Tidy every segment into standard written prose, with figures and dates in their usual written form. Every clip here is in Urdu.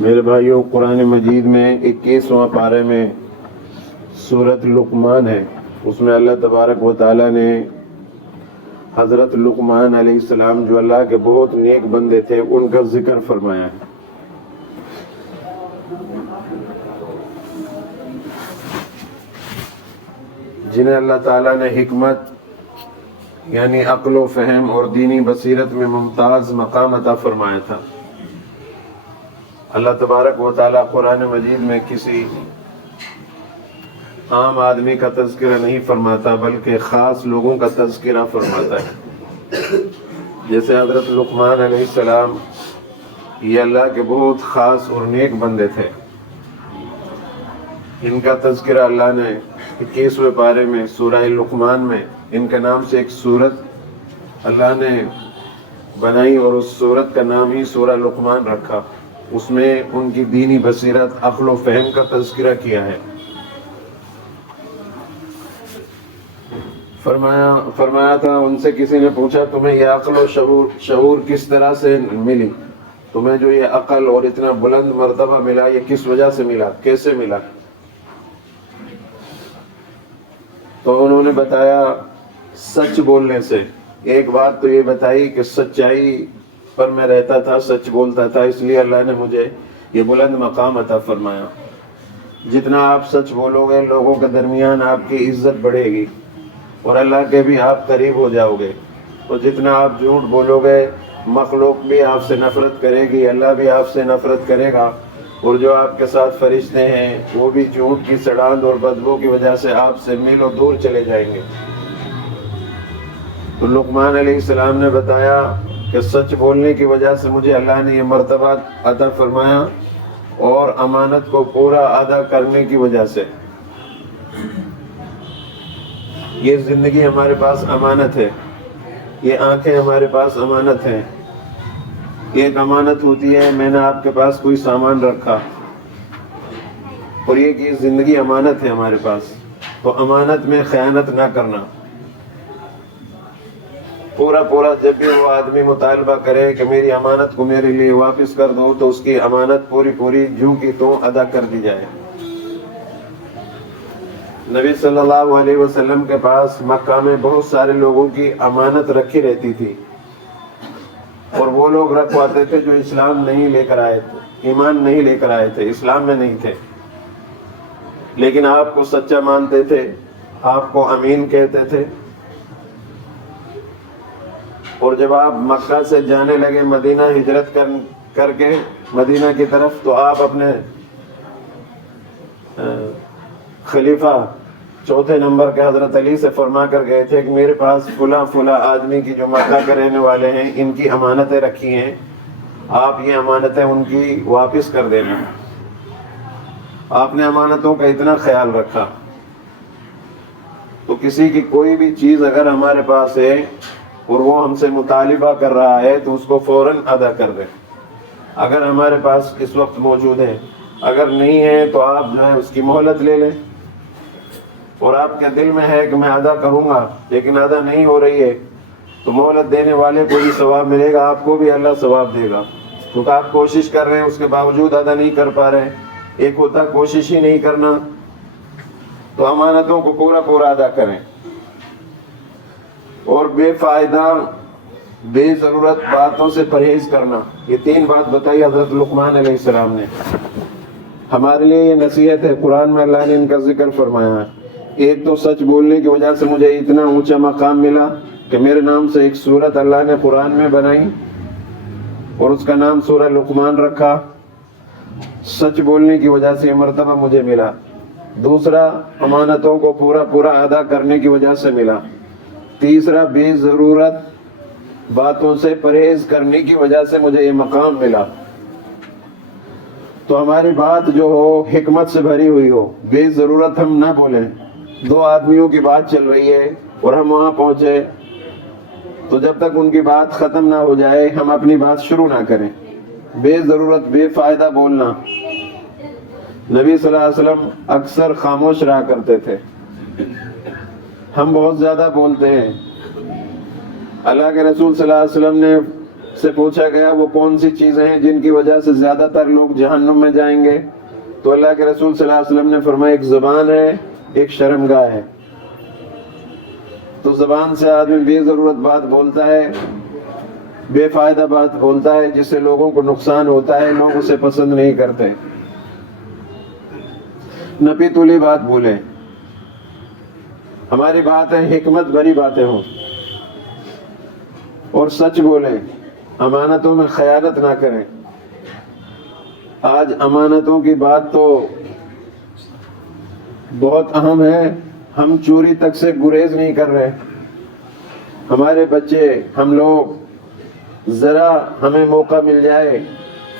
میرے بھائیوں، قرآن مجید میں 21واں پارے میں سورۃ لقمان ہے. اس میں اللہ تبارک و تعالیٰ نے حضرت لقمان علیہ السلام جو اللہ کے بہت نیک بندے تھے ان کا ذکر فرمایا ہے. جنہیں اللہ تعالیٰ نے حکمت یعنی عقل و فہم اور دینی بصیرت میں ممتاز مقام عطا فرمایا تھا. اللہ تبارک و تعالیٰ قرآن مجید میں کسی عام آدمی کا تذکرہ نہیں فرماتا بلکہ خاص لوگوں کا تذکرہ فرماتا ہے. جیسے حضرت لقمان علیہ السلام یہ اللہ کے بہت خاص اور نیک بندے تھے. ان کا تذکرہ اللہ نے 21ویں پارے میں سورہ لقمان میں ان کے نام سے ایک سورت اللہ نے بنائی اور اس سورت کا نام ہی سورہ لقمان رکھا. اس میں ان کی دینی بصیرت عقل و فہم کا تذکرہ کیا ہے. فرمایا تھا ان سے کسی نے پوچھا تمہیں یہ عقل و شعور کس طرح سے ملی؟ تمہیں جو یہ عقل اور اتنا بلند مرتبہ ملا یہ کس وجہ سے ملا، کیسے ملا؟ تو انہوں نے بتایا سچ بولنے سے. ایک بات تو یہ بتائی کہ سچائی پر میں رہتا تھا، سچ بولتا تھا، اس لیے اللہ نے مجھے یہ بلند مقام عطا فرمایا. جتنا آپ سچ بولو گے لوگوں کے درمیان آپ کی عزت بڑھے گی اور اللہ کے بھی آپ قریب ہو جاؤ گے. اور جتنا آپ جھوٹ بولو گے مخلوق بھی آپ سے نفرت کرے گی، اللہ بھی آپ سے نفرت کرے گا، اور جو آپ کے ساتھ فرشتے ہیں وہ بھی جھوٹ کی سڑاند اور بدبو کی وجہ سے آپ سے میل و دور چلے جائیں گے. تو لقمان علیہ السلام نے بتایا کہ سچ بولنے کی وجہ سے مجھے اللہ نے یہ مرتبہ عطا فرمایا اور امانت کو پورا ادا کرنے کی وجہ سے. یہ زندگی ہمارے پاس امانت ہے، یہ آنکھیں ہمارے پاس امانت ہیں. ایک امانت ہوتی ہے میں نے آپ کے پاس کوئی سامان رکھا اور یہ کہ زندگی امانت ہے ہمارے پاس، تو امانت میں خیانت نہ کرنا. پورا جب بھی وہ آدمی مطالبہ کرے کہ میری امانت کو میرے لیے واپس کر دو تو اس کی امانت پوری جوں کی تو ادا کر دی جائے. نبی صلی اللہ علیہ وسلم کے پاس مکہ میں بہت سارے لوگوں کی امانت رکھی رہتی تھی اور وہ لوگ رکھواتے تھے جو اسلام نہیں لے کر آئے تھے، ایمان نہیں لے کر آئے تھے، اسلام میں نہیں تھے، لیکن آپ کو سچا مانتے تھے، آپ کو امین کہتے تھے. اور جب آپ مکہ سے جانے لگے مدینہ ہجرت کر کے مدینہ کی طرف تو آپ اپنے خلیفہ چوتھے نمبر کے حضرت علی سے فرما کر گئے تھے کہ میرے پاس فلاں آدمی کی جو مکہ کے رہنے والے ہیں ان کی امانتیں رکھی ہیں، آپ یہ امانتیں ان کی واپس کر دینا. آپ نے امانتوں کا اتنا خیال رکھا. تو کسی کی کوئی بھی چیز اگر ہمارے پاس ہے اور وہ ہم سے مطالبہ کر رہا ہے تو اس کو فوراً ادا کر دیں. اگر ہمارے پاس اس وقت موجود ہے، اگر نہیں ہے تو آپ جو ہے اس کی مہلت لے لیں. اور آپ کے دل میں ہے کہ میں ادا کروں گا لیکن ادا نہیں ہو رہی ہے تو مہلت دینے والے کو بھی ثواب ملے گا، آپ کو بھی اللہ ثواب دے گا، کیونکہ آپ کوشش کر رہے ہیں اس کے باوجود ادا نہیں کر پا رہے. ایک ہوتا کوشش ہی نہیں کرنا. تو امانتوں کو پورا ادا کریں اور بے فائدہ بے ضرورت باتوں سے پرہیز کرنا. یہ 3 بات بتائی حضرت لقمان علیہ السلام نے. ہمارے لیے یہ نصیحت ہے، قرآن میں اللہ نے ان کا ذکر فرمایا ہے. ایک تو سچ بولنے کی وجہ سے مجھے اتنا اونچا مقام ملا کہ میرے نام سے ایک سورت اللہ نے قرآن میں بنائی اور اس کا نام سورہ لقمان رکھا. سچ بولنے کی وجہ سے یہ مرتبہ مجھے ملا. دوسرا امانتوں کو پورا ادا کرنے کی وجہ سے ملا. تیسرا بے ضرورت باتوں سے پرہیز کرنے کی وجہ سے مجھے یہ مقام ملا. تو ہماری بات جو ہو حکمت سے بھری ہوئی ہو، بے ضرورت ہم نہ بولیں. 2 آدمیوں کی بات چل رہی ہے اور ہم وہاں پہنچے تو جب تک ان کی بات ختم نہ ہو جائے ہم اپنی بات شروع نہ کریں. بے ضرورت بے فائدہ بولنا. نبی صلی اللہ علیہ وسلم اکثر خاموش رہا کرتے تھے. ہم بہت زیادہ بولتے ہیں. اللہ کے رسول صلی اللہ علیہ وسلم نے سے پوچھا گیا وہ کون سی چیزیں ہیں جن کی وجہ سے زیادہ تر لوگ جہنم میں جائیں گے؟ تو اللہ کے رسول صلی اللہ علیہ وسلم نے فرمایا ایک زبان ہے، ایک شرمگاہ ہے۔ تو زبان سے آدمی بے ضرورت بات بولتا ہے، بے فائدہ بات بولتا ہے، جس سے لوگوں کو نقصان ہوتا ہے، لوگ اسے پسند نہیں کرتے۔ نپی تلی بات بولیں، ہماری باتیں حکمت بھری باتیں ہوں، اور سچ بولیں، امانتوں میں خیانت نہ کریں۔ آج امانتوں کی بات تو بہت اہم ہے، ہم چوری تک سے گریز نہیں کر رہے۔ ہمارے بچے، ہم لوگ ذرا ہمیں موقع مل جائے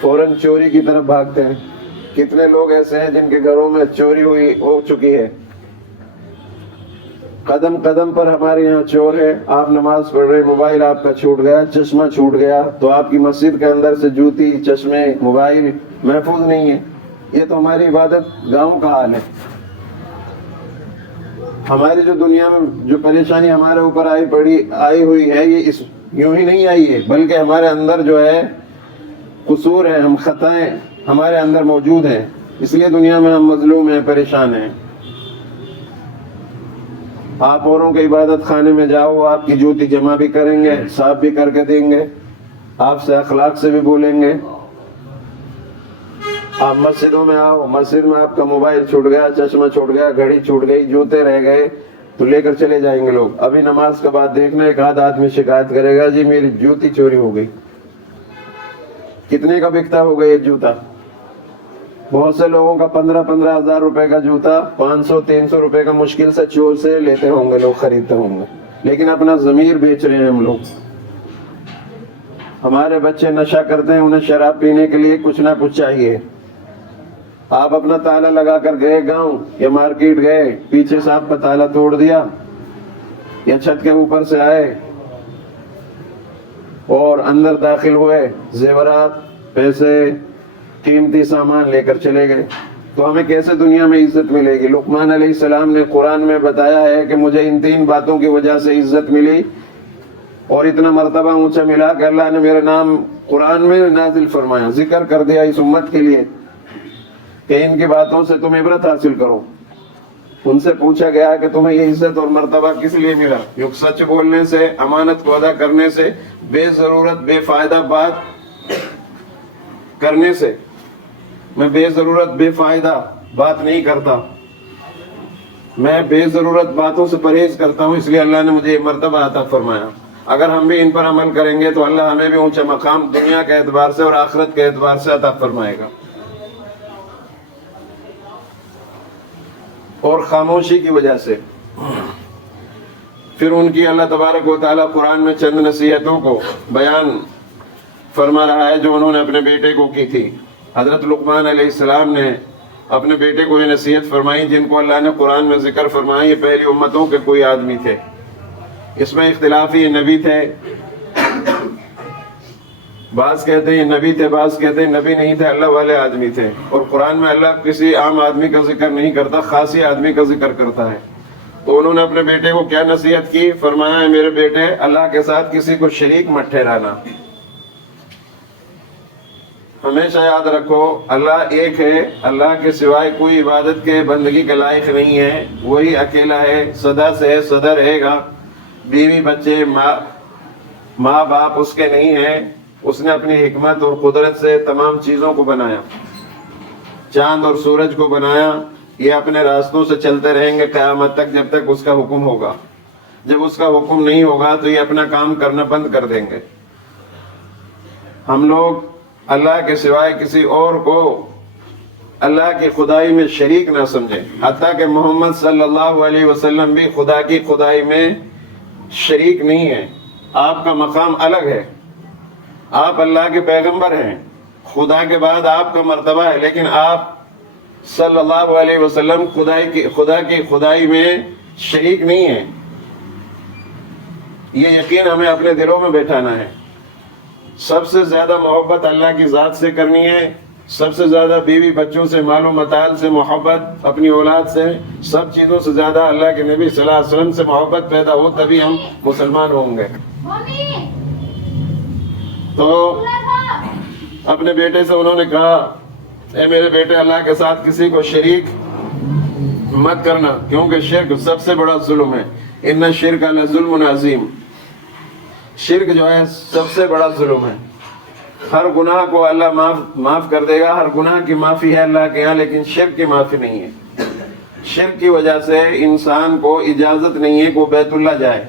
فوراً چوری کی طرف بھاگتے ہیں۔ کتنے لوگ ایسے ہیں جن کے گھروں میں چوری ہو چکی ہے، قدم قدم پر ہمارے یہاں چور ہے۔ آپ نماز پڑھ رہے، موبائل آپ کا چھوٹ گیا، چشمہ چھوٹ گیا، تو آپ کی مسجد کے اندر سے جوتی، چشمے، موبائل محفوظ نہیں ہے۔ یہ تو ہماری عبادت گاؤں کا حال ہے۔ ہماری جو دنیا میں جو پریشانی ہمارے اوپر آئی ہوئی ہے، یہ یوں ہی نہیں آئی ہے، بلکہ ہمارے اندر جو ہے قصور ہے، ہم خطائیں ہمارے اندر موجود ہیں، اس لیے دنیا میں ہم مظلوم ہیں، پریشان ہیں۔ آپ اوروں کے عبادت خانے میں جاؤ، آپ کی جوتی جمع بھی کریں گے، صاف بھی کر کے دیں گے، آپ سے اخلاق سے بھی بولیں گے۔ آپ مسجدوں میں آؤ، مسجد میں آپ کا موبائل چھوٹ گیا، چشمہ چھوٹ گیا، گھڑی چھوٹ گئی، جوتے رہ گئے، تو لے کر چلے جائیں گے لوگ۔ ابھی نماز کے بعد دیکھنا ایک آدھ آدمی شکایت کرے گا، جی میری جوتی چوری ہو گئی۔ کتنے کا بکتا ہوگا یہ جوتا؟ بہت سے لوگوں کا 15 ہزار روپے کا جوتا 500-300 روپے کا مشکل سے چور سے لیتے ہوں گے لوگ، خریدتے ہوں گے، لیکن اپنا ضمیر بیچ رہے ہیں ہم لوگ۔ ہمارے بچے نشہ کرتے ہیں، انہیں شراب پینے کے لیے کچھ نہ کچھ چاہیے۔ آپ اپنا تالا لگا کر گئے گاؤں یا مارکیٹ گئے، پیچھے سے آپ کا تالا توڑ دیا، یا چھت کے اوپر سے آئے اور اندر داخل ہوئے، زیورات، پیسے، قیمتی سامان لے کر چلے گئے، تو ہمیں کیسے دنیا میں عزت ملے گی؟ لقمان علیہ السلام نے قرآن میں بتایا ہے کہ مجھے ان 3 باتوں کی وجہ سے عزت ملی اور اتنا مرتبہ اونچا ملا کہ اللہ نے میرا نام قرآن میں نازل فرمایا، ذکر کر دیا اس امت کے لیے کہ ان کی باتوں سے تم عبرت حاصل کرو۔ ان سے پوچھا گیا کہ تمہیں یہ عزت اور مرتبہ کس لیے ملا؟ جو سچ بولنے سے، امانت کو ادا کرنے سے، بے ضرورت بے فائدہ بات کرنے سے۔ میں بے ضرورت بے فائدہ بات نہیں کرتا، میں بے ضرورت باتوں سے پرہیز کرتا ہوں، اس لیے اللہ نے مجھے یہ مرتبہ عطا فرمایا۔ اگر ہم بھی ان پر عمل کریں گے تو اللہ ہمیں بھی اونچا مقام دنیا کے اعتبار سے اور آخرت کے اعتبار سے عطا فرمائے گا۔ اور خاموشی کی وجہ سے پھر ان کی اللہ تبارک و تعالیٰ قرآن میں چند نصیحتوں کو بیان فرما رہا ہے جو انہوں نے اپنے بیٹے کو کی تھی۔ حضرت لقمان علیہ السلام نے اپنے بیٹے کو یہ نصیحت فرمائی جن کو اللہ نے قرآن میں ذکر فرمایا۔ یہ پہلی امتوں کے کوئی آدمی تھے، اس میں اختلافی نبی تھے، بعض کہتے ہیں یہ نبی تھے، بعض کہتے ہیں نبی نہیں تھے، اللہ والے آدمی تھے۔ اور قرآن میں اللہ کسی عام آدمی کا ذکر نہیں کرتا، خاصی آدمی کا ذکر کرتا ہے۔ تو انہوں نے اپنے بیٹے کو کیا نصیحت کی؟ فرمایا ہے میرے بیٹے، اللہ کے ساتھ کسی کو شریک مت ٹھہرانا۔ ہمیشہ یاد رکھو اللہ ایک ہے، اللہ کے سوائے کوئی عبادت کے بندگی کے لائق نہیں ہے، وہی اکیلا ہے، سدا سے ہے، سدا رہے گا۔ بیوی بچے ماں باپ اس کے نہیں ہیں، اس نے اپنی حکمت اور قدرت سے تمام چیزوں کو بنایا، چاند اور سورج کو بنایا، یہ اپنے راستوں سے چلتے رہیں گے قیامت تک جب تک اس کا حکم ہوگا۔ جب اس کا حکم نہیں ہوگا تو یہ اپنا کام کرنا بند کر دیں گے۔ ہم لوگ اللہ کے سوائے کسی اور کو اللہ کی خدائی میں شریک نہ سمجھیں، حتیٰ کہ محمد صلی اللہ علیہ وسلم بھی خدا کی خدائی میں شریک نہیں ہے۔ آپ کا مقام الگ ہے، آپ اللہ کے پیغمبر ہیں، خدا کے بعد آپ کا مرتبہ ہے، لیکن آپ صلی اللہ علیہ وسلم خدا کی خدائی میں شریک نہیں ہیں۔ یہ یقین ہمیں اپنے دلوں میں بیٹھانا ہے۔ سب سے زیادہ محبت اللہ کی ذات سے کرنی ہے، سب سے زیادہ بیوی بچوں سے، مال و متاع سے محبت، اپنی اولاد سے، سب چیزوں سے زیادہ اللہ کے نبی صلی اللہ علیہ وسلم سے محبت پیدا ہو، تبھی ہم مسلمان ہوں گے۔ تو اپنے بیٹے سے انہوں نے کہا اے میرے بیٹے اللہ کے ساتھ کسی کو شریک مت کرنا، کیونکہ شرک سب سے بڑا ظلم ہے۔ ان الشرک لظلم عظیم، شرک جو ہے سب سے بڑا ظلم ہے۔ ہر گناہ کو اللہ معاف کر دے گا، ہر گناہ کی معافی ہے اللہ کے یہاں، لیکن شرک کی معافی نہیں ہے۔ شرک کی وجہ سے انسان کو اجازت نہیں ہے کہ وہ بیت اللہ جائے۔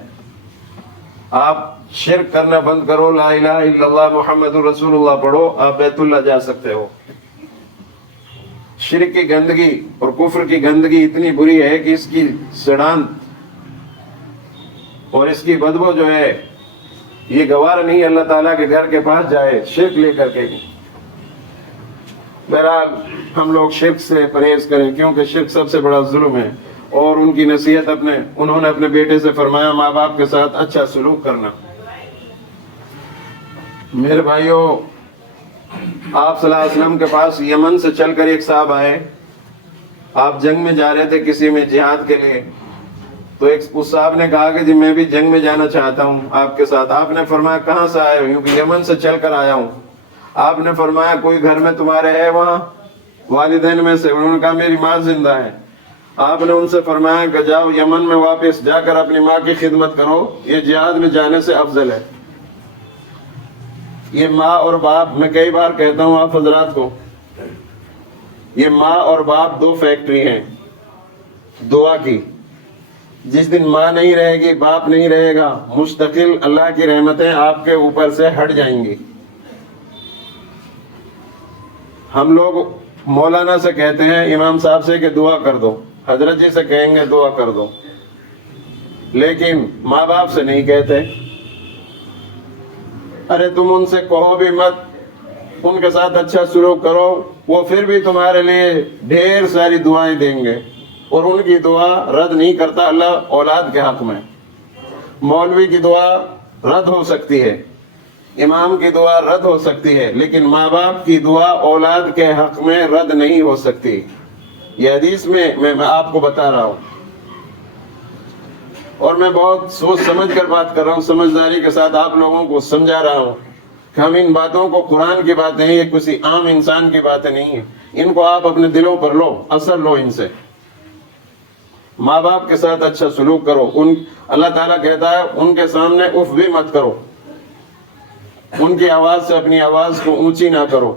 آپ شرک کرنا بند کرو، لا الہ الا اللہ محمد رسول اللہ پڑھو، آپ بیت اللہ جا سکتے ہو۔ شرک کی گندگی اور کفر کی گندگی اتنی بری ہے کہ اس کی سڑان اور اس کی بدبو جو ہے یہ گوارا نہیں اللہ تعالیٰ کے گھر کے پاس جائے شرک لے کر کے۔ بہرحال ہم لوگ شرک سے پرہیز کریں، کیونکہ شرک سب سے بڑا ظلم ہے۔ اور ان کی نصیحت انہوں نے اپنے بیٹے سے فرمایا ماں باپ کے ساتھ اچھا سلوک کرنا۔ میرے بھائیوں، آپ صلی اللہ علیہ وسلم کے پاس یمن سے چل کر ایک صاحب آئے، آپ جنگ میں جا رہے تھے کسی میں جہاد کے لیے، تو ایک اس صاحب نے کہا کہ جی میں بھی جنگ میں جانا چاہتا ہوں آپ کے ساتھ۔ آپ نے فرمایا کہاں سے آئے ہو؟ کہ یمن سے چل کر آیا ہوں۔ آپ نے فرمایا کوئی گھر میں تمہارے ہے وہاں والدین میں سے؟ انہوں نے کہا میری ماں زندہ ہے۔ آپ نے ان سے فرمایا کہ جاؤ یمن میں واپس جا کر اپنی ماں کی خدمت کرو، یہ جہاد میں جانے سے افضل ہے۔ یہ ماں اور باپ، میں کئی بار کہتا ہوں آپ حضرات کو، یہ ماں اور باپ دو فیکٹری ہیں دعا کی۔ جس دن ماں نہیں رہے گی، باپ نہیں رہے گا، مستقل اللہ کی رحمتیں آپ کے اوپر سے ہٹ جائیں گی۔ ہم لوگ مولانا سے کہتے ہیں، امام صاحب سے کہ دعا کر دو، حضرت جی سے کہیں گے دعا کر دو، لیکن ماں باپ سے نہیں کہتے۔ ارے تم ان سے کہو بھی مت، ان کے ساتھ اچھا سلوک کرو، وہ پھر بھی تمہارے لیے ڈھیر ساری دعائیں دیں گے، اور ان کی دعا رد نہیں کرتا اللہ اولاد کے حق میں۔ مولوی کی دعا رد ہو سکتی ہے، امام کی دعا رد ہو سکتی ہے، لیکن ماں باپ کی دعا اولاد کے حق میں رد نہیں ہو سکتی۔ یہ حدیث میں آپ کو بتا رہا ہوں، اور میں بہت سوچ سمجھ کر بات کر رہا ہوں، سمجھداری کے ساتھ آپ لوگوں کو سمجھا رہا ہوں کہ ہم ان باتوں کو قرآن کی باتیں ہیں، یہ کسی عام انسان کی باتیں نہیں ہیں، ان کو آپ اپنے دلوں پر لو، اثر لو ان سے۔ ماں باپ کے ساتھ اچھا سلوک کرو، اللہ تعالیٰ کہتا ہے ان کے سامنے اف بھی مت کرو، ان کی آواز سے اپنی آواز کو اونچی نہ کرو،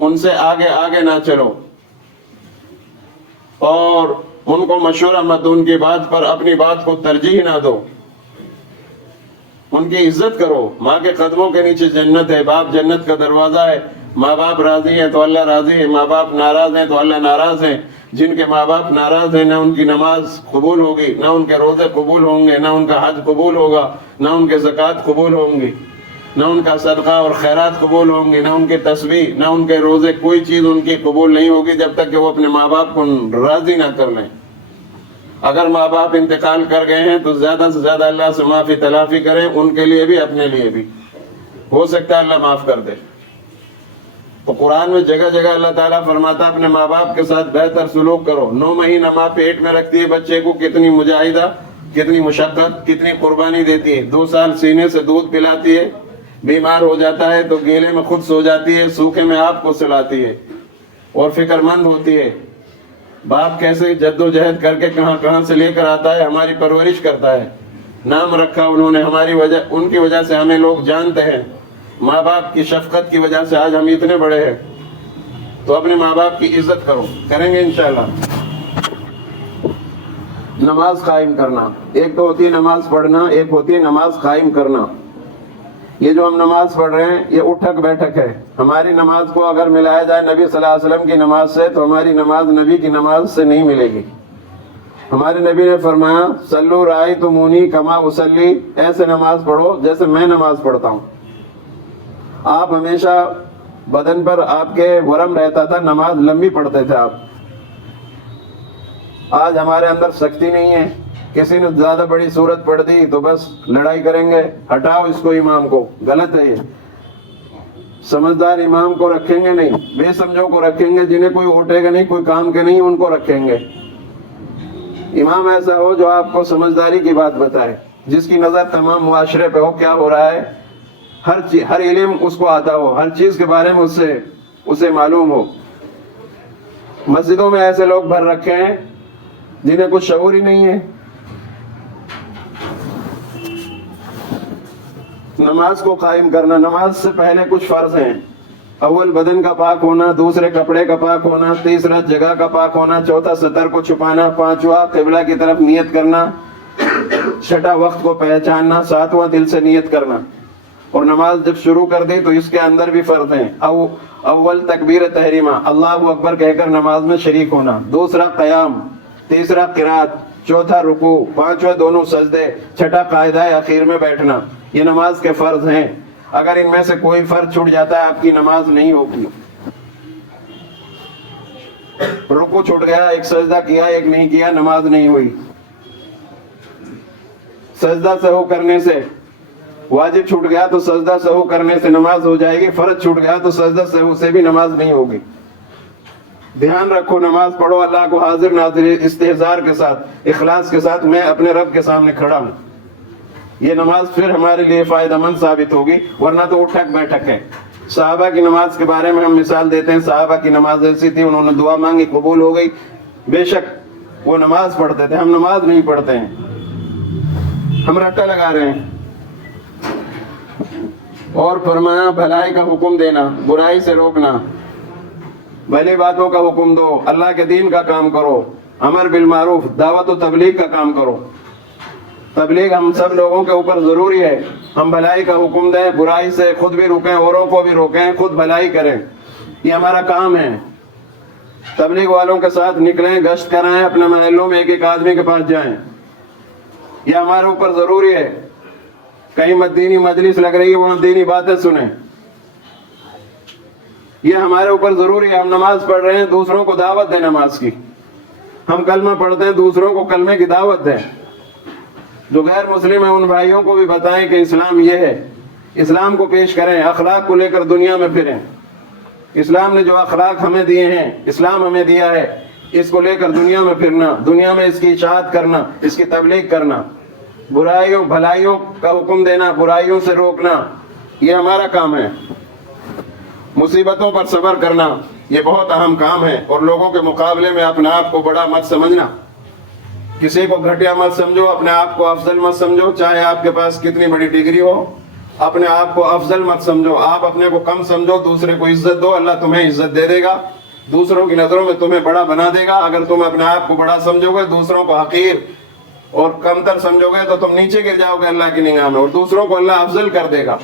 ان سے آگے آگے نہ چلو، اور ان کو مشورہ مت دو، ان کی بات پر اپنی بات کو ترجیح نہ دو، ان کی عزت کرو۔ ماں کے قدموں کے نیچے جنت ہے، باپ جنت کا دروازہ ہے۔ ماں باپ راضی ہیں تو اللہ راضی ہے، ماں باپ ناراض ہیں تو اللہ ناراض ہے۔ جن کے ماں باپ ناراض ہیں، نہ ان کی نماز قبول ہوگی، نہ ان کے روزے قبول ہوں گے، نہ ان کا حج قبول ہوگا، نہ ان کے زکوٰۃ قبول ہوں گی، نہ ان کا صدقہ اور خیرات قبول ہوں گی، نہ ان کے تسبیح، نہ ان کے روزے، کوئی چیز ان کی قبول نہیں ہوگی جب تک کہ وہ اپنے ماں باپ کو راضی نہ کر لیں۔ اگر ماں باپ انتقال کر گئے ہیں تو زیادہ سے زیادہ اللہ سے معافی تلافی کریں، ان کے لیے بھی اپنے لیے بھی، ہو سکتا ہے اللہ معاف کر دے۔ تو قرآن میں جگہ جگہ اللہ تعالیٰ فرماتا ہے اپنے ماں باپ کے ساتھ بہتر سلوک کرو۔ 9 مہینہ ماں پیٹ میں رکھتی ہے بچے کو، کتنی مجاہدہ، کتنی مشقت، کتنی قربانی دیتی ہے۔ 2 سال سینے سے دودھ پلاتی ہے، بیمار ہو جاتا ہے تو گیلے میں خود سو جاتی ہے، سوکھے میں آپ کو سلاتی ہے، اور فکر مند ہوتی ہے۔ باپ کیسے جد و جہد کر کے کہاں کہاں سے لے کر آتا ہے، ہماری پرورش کرتا ہے، نام رکھا انہوں نے، ہماری وجہ، ان کی وجہ سے ہمیں لوگ جانتے ہیں۔ ماں باپ کی شفقت کی وجہ سے آج ہم اتنے بڑے ہیں۔ تو اپنے ماں باپ کی عزت کرو، کریں گے انشاءاللہ۔ نماز قائم کرنا، ایک تو ہوتی ہے نماز پڑھنا، ایک ہوتی ہے نماز قائم کرنا۔ یہ جو ہم نماز پڑھ رہے ہیں یہ اٹھک بیٹھک ہے۔ ہماری نماز کو اگر ملایا جائے نبی صلی اللہ علیہ وسلم کی نماز سے تو ہماری نماز نبی کی نماز سے نہیں ملے گی۔ ہمارے نبی نے فرمایا صلو رأیتمونی کما اصلی، ایسے نماز پڑھو جیسے میں نماز پڑھتا ہوں۔ آپ ہمیشہ بدن پر آپ کے ورم رہتا تھا، نماز لمبی پڑھتے تھے آپ۔ آج ہمارے اندر سختی نہیں ہے، کسی نے زیادہ بڑی صورت پڑھ دی تو بس لڑائی کریں گے، ہٹاؤ اس کو، امام کو، غلط ہے یہ۔ سمجھدار امام کو رکھیں گے نہیں، بے سمجھوں کو رکھیں گے، جنہیں کوئی اٹھے گا نہیں، کوئی کام کے نہیں، ان کو رکھیں گے۔ امام ایسا ہو جو آپ کو سمجھداری کی بات بتائے، جس کی نظر تمام معاشرے پہ ہو، کیا ہو رہا ہے، ہر علم اس کو آتا ہو، ہر چیز کے بارے میں اسے معلوم ہو۔ مسجدوں میں ایسے لوگ بھر رکھے ہیں جنہیں کچھ شعور ہی نہیں ہے۔ نماز کو قائم کرنا، نماز سے پہلے کچھ فرض ہیں۔ اول بدن کا پاک ہونا، دوسرے کپڑے کا پاک ہونا، تیسرا جگہ کا پاک ہونا، چوتھا سطر کو چھپانا، پانچواں قبلہ کی طرف نیت کرنا، چھٹا وقت کو پہچاننا، ساتواں دل سے نیت کرنا۔ اور نماز جب شروع کر دی تو اس کے اندر بھی فرض ہیں۔ اول تکبیر تحریمہ، اللہ اکبر کہہ کر نماز میں شریک ہونا، دوسرا قیام، تیسرا قرات، چوتھا رکوع، پانچواں دونوں سجدے، چھٹا قاعدہ اخیر میں بیٹھنا۔ یہ نماز کے فرض ہیں۔ اگر ان میں سے کوئی فرض چھوٹ جاتا ہے آپ کی نماز نہیں ہوگی۔ رکوع چھوٹ گیا، ایک سجدہ کیا ایک نہیں کیا، نماز نہیں ہوئی۔ سجدہ سہو کرنے سے، واجب چھوٹ گیا تو سجدہ سہو کرنے سے نماز ہو جائے گی، فرض چھوٹ گیا تو سجدہ سہو سے بھی نماز نہیں ہوگی۔ دھیان رکھو، نماز پڑھو اللہ کو حاضر ناظر استحضار کے ساتھ، اخلاص کے ساتھ، میں اپنے رب کے سامنے کھڑا ہوں۔ یہ نماز پھر ہمارے لیے فائدہ مند ثابت ہوگی، ورنہ تو اٹھک بیٹھک ہے۔ صحابہ کی نماز کے بارے میں ہم مثال دیتے ہیں، صحابہ کی نماز ایسی تھی، انہوں نے دعا مانگی قبول ہو گئی۔ بے شک وہ نماز پڑھتے تھے، ہم نماز نہیں پڑھتے ہیں، ہم رٹا لگا رہے ہیں۔ اور فرمایا بھلائی کا حکم دینا، برائی سے روکنا، بھلی باتوں کا حکم دو، اللہ کے دین کا کام کرو، امر بالمعروف، دعوت و تبلیغ کا کام کرو۔ تبلیغ ہم سب لوگوں کے اوپر ضروری ہے۔ ہم بھلائی کا حکم دیں، برائی سے خود بھی روکیں، اوروں کو بھی روکیں، خود بھلائی کریں، یہ ہمارا کام ہے۔ تبلیغ والوں کے ساتھ نکلیں، گشت کرائیں، اپنے محلوں میں ایک ایک آدمی کے پاس جائیں، یہ ہمارے اوپر ضروری ہے۔ کہیں دینی مجلس لگ رہی ہے وہاں دینی باتیں سنیں، یہ ہمارے اوپر ضروری ہے۔ ہم نماز پڑھ رہے ہیں، دوسروں کو دعوت دیں نماز کی۔ ہم کلمہ پڑھتے ہیں، دوسروں کو کلمے کی دعوت دیں۔ جو غیر مسلم ہیں ان بھائیوں کو بھی بتائیں کہ اسلام یہ ہے، اسلام کو پیش کریں، اخلاق کو لے کر دنیا میں پھریں۔ اسلام نے جو اخلاق ہمیں دیے ہیں، اسلام ہمیں دیا ہے، اس کو لے کر دنیا میں پھرنا، دنیا میں اس کی اشاعت کرنا، اس کی تبلیغ کرنا، برائیوں بھلائیوں کا حکم دینا، برائیوں سے روکنا، یہ ہمارا کام ہے۔ مصیبتوں پر صبر کرنا یہ بہت اہم کام ہے، اور لوگوں کے مقابلے میں اپنے آپ کو بڑا مت سمجھنا، کسی کو گھٹیا مت سمجھو، اپنے آپ کو افضل مت سمجھو، چاہے آپ کے پاس کتنی بڑی ڈگری ہو، اپنے آپ کو افضل مت سمجھو، آپ اپنے کو کم سمجھو، دوسرے کو عزت دو، اللہ تمہیں عزت دے دے گا، دوسروں کی نظروں میں تمہیں بڑا بنا دے گا۔ اگر تم اپنے آپ کو بڑا سمجھو گے، دوسروں کو حقیر اور کمتر سمجھو گے تو تم نیچے گر جاؤ گے اللہ کی نگاہ میں، اور دوسروں کو اللہ افضل کر دے گا۔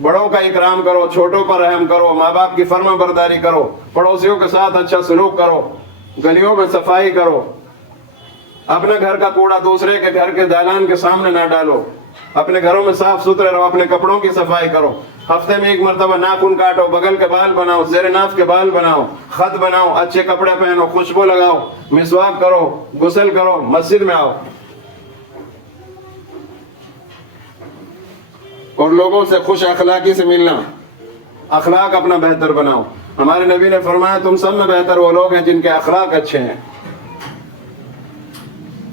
بڑوں کا اکرام کرو، چھوٹوں پر رحم کرو، ماں باپ کی فرما برداری کرو، پڑوسیوں کے ساتھ اچھا سلوک کرو، گلیوں میں صفائی کرو، اپنے گھر کا کوڑا دوسرے کے گھر کے دالان کے سامنے نہ ڈالو، اپنے گھروں میں صاف ستھرے رہو، اپنے کپڑوں کی صفائی کرو، ہفتے میں ایک مرتبہ ناخن کاٹو، بغل کے بال بناؤ، زیر ناف کے بال بناؤ، خط بناؤ، اچھے کپڑے پہنو، خوشبو لگاؤ، مسواک کرو، غسل کرو، مسجد میں آؤ، اور لوگوں سے خوش اخلاقی سے ملنا، اخلاق اپنا بہتر بناؤ۔ ہمارے نبی نے فرمایا تم سب میں بہتر وہ لوگ ہیں جن کے اخلاق اچھے ہیں،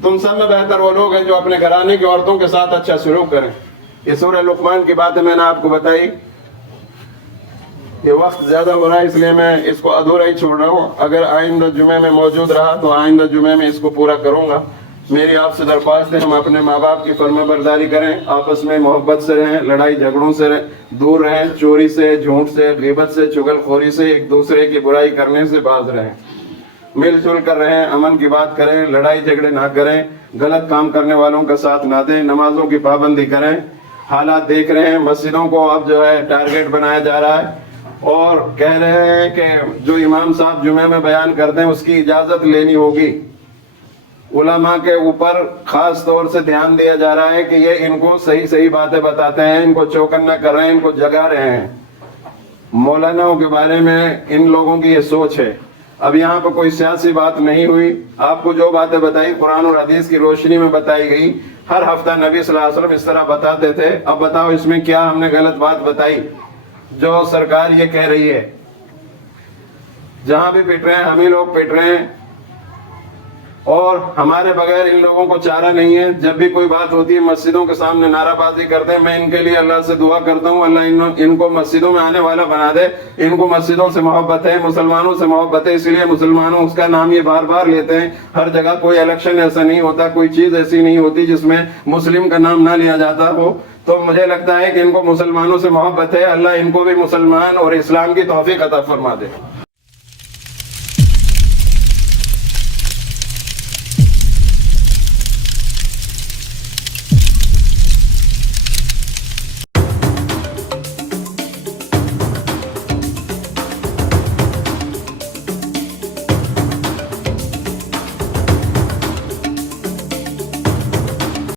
تم سب میں بہتر وہ لوگ ہیں جو اپنے گھرانے کی عورتوں کے ساتھ اچھا سلوک کریں۔ یہ سورہ لقمان کی باتیں میں نے آپ کو بتائی، یہ وقت زیادہ ہو رہا ہے اس لیے میں اس کو ادھورا ہی چھوڑ رہا ہوں، اگر آئندہ جمعے میں موجود رہا تو آئندہ جمعے میں اس کو پورا کروں گا۔ میری آپ سے درخواست ہے ہم اپنے ماں باپ کی فرما برداری کریں، آپس میں محبت سے رہیں، لڑائی جھگڑوں سے دور رہیں، چوری سے، جھوٹ سے، غیبت سے، چغل خوری سے، ایک دوسرے کی برائی کرنے سے باز رہیں، مل جل کر رہیں، امن کی بات کریں، لڑائی جھگڑے نہ کریں، غلط کام کرنے والوں کا ساتھ نہ دیں، نمازوں کی پابندی کریں۔ حالات دیکھ رہے ہیں مسجدوں کو اب جو ہے ٹارگیٹ بنایا جا رہا ہے، اور کہہ رہے ہیں کہ جو امام صاحب جمعے میں بیان کرتے ہیں اس کی اجازت لینی ہوگی۔ علماء کے اوپر خاص طور سے دھیان دیا جا رہا ہے کہ یہ ان کو صحیح باتیں بتاتے ہیں، ان کو چوکنا کر رہے ہیں، ان کو جگا رہے ہیں۔ مولاناؤں کے بارے میں ان لوگوں کی یہ سوچ ہے۔ اب یہاں پہ کوئی سیاسی بات نہیں ہوئی، آپ کو جو باتیں بتائی قرآن اور حدیث کی روشنی میں بتائی گئی۔ ہر ہفتہ نبی صلی اللہ علیہ وسلم اس طرح بتاتے تھے، اب بتاؤ اس میں کیا ہم نے غلط بات بتائی جو سرکار یہ کہہ رہی ہے؟ جہاں بھی پٹ رہے ہیں ہم ہی لوگ پٹ رہے ہیں، اور ہمارے بغیر ان لوگوں کو چارہ نہیں ہے. جب بھی کوئی بات ہوتی ہے مسجدوں کے سامنے نعرہ بازی کرتے ہیں. میں ان کے لیے اللہ سے دعا کرتا ہوں اللہ ان کو مسجدوں میں آنے والا بنا دے. ان کو مسجدوں سے محبت ہے, مسلمانوں سے محبت ہے, اس لیے مسلمانوں اس کا نام یہ بار بار لیتے ہیں. ہر جگہ کوئی الیکشن ایسا نہیں ہوتا, کوئی چیز ایسی نہیں ہوتی جس میں مسلم کا نام نہ لیا جاتا ہو. تو مجھے لگتا ہے کہ ان کو مسلمانوں سے محبت ہے. اللہ ان کو بھی مسلمان اور اسلام کی توفیق عطا فرما دے.